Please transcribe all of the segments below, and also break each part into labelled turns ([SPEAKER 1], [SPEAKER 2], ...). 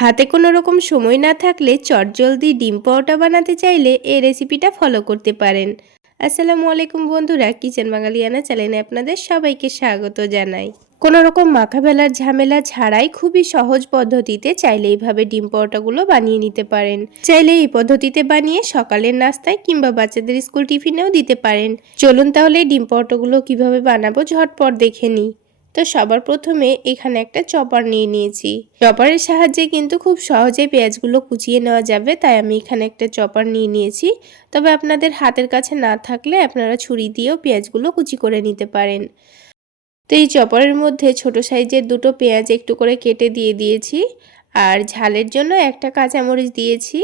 [SPEAKER 1] হাতে কোনো রকম সময় না থাকলে চটজলদি ডিম পাওয়াটা বানাতে চাইলে এই রেসিপিটা ফলো করতে পারেন। আসসালামু আলাইকুম বন্ধুরা কিচেন বাঙালিয়ানা চ্যানেলে আপনাদের সবাইকে স্বাগত জানাই। কোনো রকম মাখাবেলার ঝামেলা ছাড়াই খুবই সহজ পদ্ধতিতে চাইলে এইভাবে ডিম পরোটাগুলো বানিয়ে নিতে পারেন। চাইলে এই পদ্ধতিতে বানিয়ে সকালের নাস্তায় কিংবা বাচ্চাদের স্কুল টিফিনেও দিতে পারেন। চলুন তাহলে ডিম পরোটাগুলো কীভাবে বানাবো ঝটপট দেখে নিই। তো সবার প্রথমে এখানে একটা চপার নিয়ে নিয়েছি। চপারের সাহায্যে কিন্তু খুব সহজে পেঁয়াজগুলো কুচিয়ে নেওয়া যাবে, তাই আমি এখানে একটা চপার নিয়ে নিয়েছি। তবে আপনাদের হাতের কাছে না থাকলে আপনারা ছুরি দিয়েও পেঁয়াজগুলো কুচি করে নিতে পারেন। তো এই চপারের মধ্যে ছোট সাইজের দুটো পেঁয়াজ একটু করে কেটে দিয়ে দিয়েছি। আর ঝালের জন্য একটা কাঁচামরিচ দিয়েছি।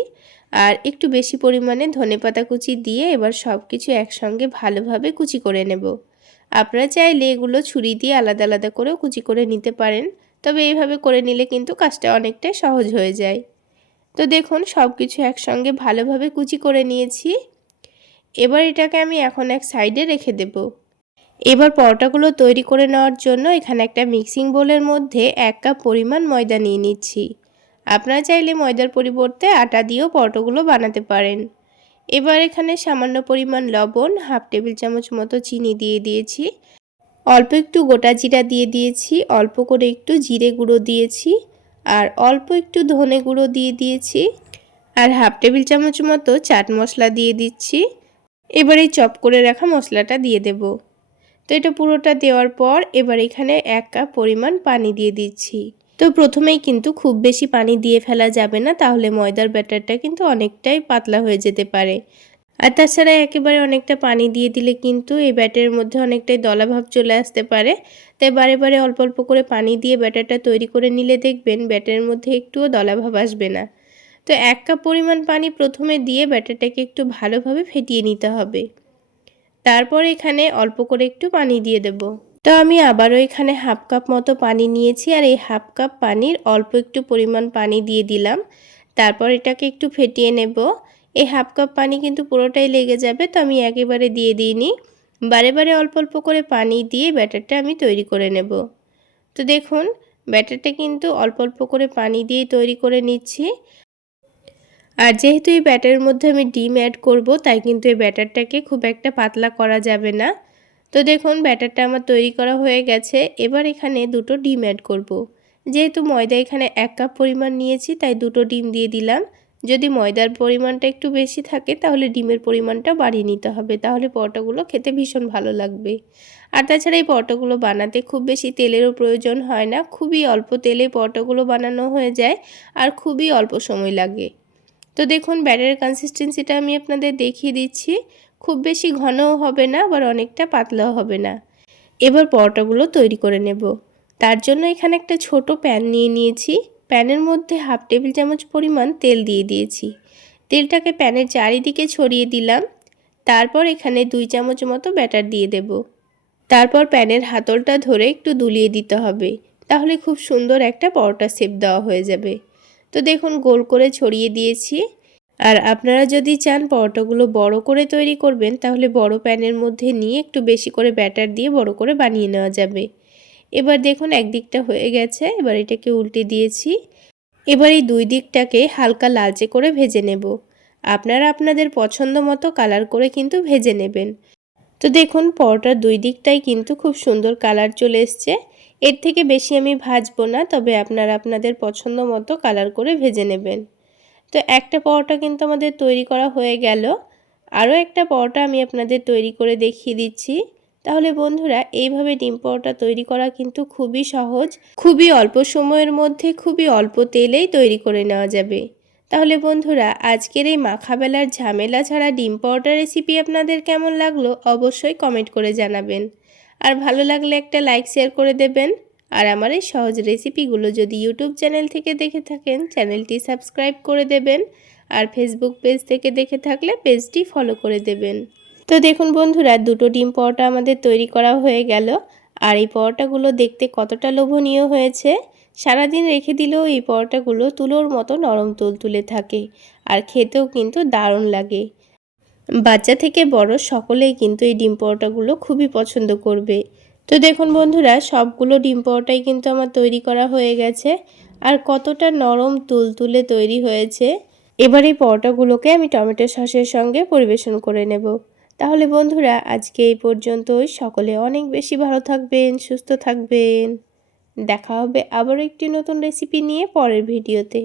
[SPEAKER 1] আর একটু বেশি পরিমাণে ধনেপাতা কুচি দিয়ে এবার সব কিছু একসঙ্গে ভালোভাবে কুচি করে নেব। আপনারা চাইলে এগুলো ছুরি দিয়ে আলাদা আলাদা করেও কুচি করে নিতে পারেন। তবে এইভাবে করে নিলে কিন্তু কাজটা অনেকটাই সহজ হয়ে যায়। তো দেখুন সব কিছু একসঙ্গে ভালোভাবে কুচি করে নিয়েছি। এবার এটাকে আমি এখন এক সাইডে রেখে দেব। এবার পরোটাগুলো তৈরি করে নেওয়ার জন্য এখানে একটা মিক্সিং বোলের মধ্যে এক কাপ পরিমাণ ময়দা নিয়ে নিচ্ছি। আপনারা চাইলে ময়দার পরিবর্তে আটা দিয়েও পরোটাগুলো বানাতে পারেন। এবার এখানে সামান্য পরিমাণ লবণ, হাফ টেবিল চামচ মতো চিনি দিয়ে দিয়েছি। অল্প একটু গোটা জিরা দিয়ে দিয়েছি, অল্প করে একটু জিরে গুঁড়ো দিয়েছি আর অল্প একটু ধনে গুঁড়ো দিয়ে দিয়েছি আর হাফ টেবিল চামচ মতো চাট মশলা দিয়ে দিচ্ছি। এবার এই চপ করে রাখা মশলাটা দিয়ে দেব। তো এটা পুরোটা দেওয়ার পর এবার এখানে এক কাপ পরিমাণ পানি দিয়ে দিচ্ছি। তো প্রথমেই কিন্তু খুব বেশি পানি দিয়ে ফেলা যাবে না, তাহলে ময়দার ব্যাটারটা কিন্তু অনেকটাই পাতলা হয়ে যেতে পারে। আর তাছাড়া একেবারে অনেকটা পানি দিয়ে দিলে কিন্তু এই ব্যাটারের মধ্যে অনেকটাই দলাভাব চলে আসতে পারে। তাই বারে বারে অল্প অল্প করে পানি দিয়ে ব্যাটারটা তৈরি করে নিলে দেখবেন ব্যাটারের মধ্যে একটুও দলাভাব আসবে না। তো এক কাপ পরিমাণ পানি প্রথমে দিয়ে ব্যাটারটাকে একটু ভালোভাবে ফেটিয়ে নিতে হবে। তারপর এখানে অল্প করে একটু পানি দিয়ে দেবো। তো আমি আবারও এখানে হাফ কাপ মতো পানি নিয়েছি আর এই হাফ কাপ পানির অল্প একটু পরিমাণ পানি দিয়ে দিলাম। তারপর এটাকে একটু ফেটিয়ে নেব। এই হাফ কাপ পানি কিন্তু পুরোটাই লেগে যাবে, তো আমি একেবারে দিয়ে দিইনি। বারে বারে অল্প অল্প করে পানি দিয়ে ব্যাটারটা আমি তৈরি করে নেব। তো দেখুন, ব্যাটারটা কিন্তু অল্প অল্প করে পানি দিয়ে তৈরি করে নিচ্ছি। আর যেহেতু এই ব্যাটারের মধ্যে আমি ডিম অ্যাড করব, তাই কিন্তু এই ব্যাটারটাকে খুব একটা পাতলা করা যাবে না। তো দেখুন, ব্যাটারটা আমার তৈরি করা হয়ে গেছে। এবার এখানে দুটো ডিম অ্যাড করব। যেহেতু ময়দা এখানে এক কাপ পরিমাণ নিয়েছি, তাই দুটো ডিম দিয়ে দিলাম। যদি ময়দার পরিমাণটা একটু বেশি থাকে, তাহলে ডিমের পরিমাণটা বাড়িয়ে নিতে হবে। তাহলে পরোটাগুলো খেতে ভীষণ ভালো লাগবে। আর তাছাড়া এই পরোটাগুলো বানাতে খুব বেশি তেলেরও প্রয়োজন হয় না। খুবই অল্প তেলে পরোটাগুলো বানানো হয়ে যায় আর খুবই অল্প সময় লাগে। তো দেখুন, ব্যাটারের কনসিস্টেন্সিটা আমি আপনাদের দেখিয়ে দিচ্ছি। খুব বেশি ঘনও হবে না, আবার অনেকটা পাতলাও হবে না। এবার পরোটাগুলো তৈরি করে নেব। তার জন্য এখানে একটা ছোট প্যান নিয়ে নিয়েছি। প্যানের মধ্যে হাফ টেবিল চামচ পরিমাণ তেল দিয়ে দিয়েছি। তেলটাকে প্যানের চারিদিকে ছড়িয়ে দিলাম। তারপর এখানে দুই চামচ মতো ব্যাটার দিয়ে দেব। তারপর প্যানের হাতলটা ধরে একটু দুলিয়ে দিতে হবে। তাহলে খুব সুন্দর একটা পরোটা সেপ দেওয়া হয়ে যাবে। তো দেখুন, গোল করে ছড়িয়ে দিয়েছি। আর আপনারা যদি চান পরোটাগুলো বড় করে তৈরি করবেন, তাহলে বড় প্যানের মধ্যে নিয়ে একটু বেশি করে ব্যাটার দিয়ে বড় করে বানিয়ে নেওয়া যাবে। এবার দেখুন একদিকটা হয়ে গেছে, এবার এটাকে উল্টে দিয়েছি। এবার এই দুই দিকটাকে হালকা লালচে করে ভেজে নেব। আপনারা আপনাদের পছন্দ মতো কালার করে কিন্তু ভেজে নেবেন। তো দেখুন পরোটার দুই দিকটাই কিন্তু খুব সুন্দর কালার চলে এসছে। এর থেকে বেশি আমি ভাজবো না, তবে আপনারা আপনাদের পছন্দ মতো কালার করে ভেজে নেবেন। তো একটা পরোটা কিন্তু আমাদের তৈরি করা হয়ে গেল। আরও একটা পরোটা আমি আপনাদের তৈরি করে দেখিয়ে দিচ্ছি। তাহলে বন্ধুরা, এইভাবে ডিম পরোটা তৈরি করা কিন্তু খুবই সহজ। খুবই অল্প সময়ের মধ্যে, খুবই অল্প তেলেই তৈরি করে নেওয়া যাবে। তাহলে বন্ধুরা, আজকের এই মাখাবেলার ঝামেলা ছাড়া ডিম পরোটা রেসিপি আপনাদের কেমন লাগল অবশ্যই কমেন্ট করে জানাবেন। আর ভালো লাগলে একটা লাইক শেয়ার করে দেবেন। আর আমার এই সহজ রেসিপিগুলো যদি ইউটিউব চ্যানেল থেকে দেখে থাকেন চ্যানেলটি সাবস্ক্রাইব করে দেবেন আর ফেসবুক পেজ থেকে দেখে থাকলে পেজটি ফলো করে দেবেন। তো দেখুন বন্ধুরা, দুটো ডিম পরোটা আমাদের তৈরি করা হয়ে গেল। আর এই পরোটাগুলো দেখতে কতটা লোভনীয় হয়েছে। সারাদিন রেখে দিলেও এই পরোটাগুলো তুলোর মতো নরম তুল তুলে থাকে আর খেতেও কিন্তু দারুণ লাগে। বাচ্চা থেকে বড় সকলেই কিন্তু এই ডিম পরোটাগুলো খুবই পছন্দ করবে। তো দেখুন বন্ধুরা, সবগুলো ডিম পরোটাই কিন্তু আমার তৈরি করা হয়ে গেছে। আর কতটা নরম তুলতুলে তৈরি হয়েছে। এবার এই পরোটাগুলোকে আমি টমেটো সসের সঙ্গে পরিবেশন করে নেব। তাহলে বন্ধুরা, আজকে এই পর্যন্তই। সকলে অনেক বেশি ভালো থাকবেন, সুস্থ থাকবেন। দেখা হবে আবারও একটি নতুন রেসিপি নিয়ে পরের ভিডিওতে।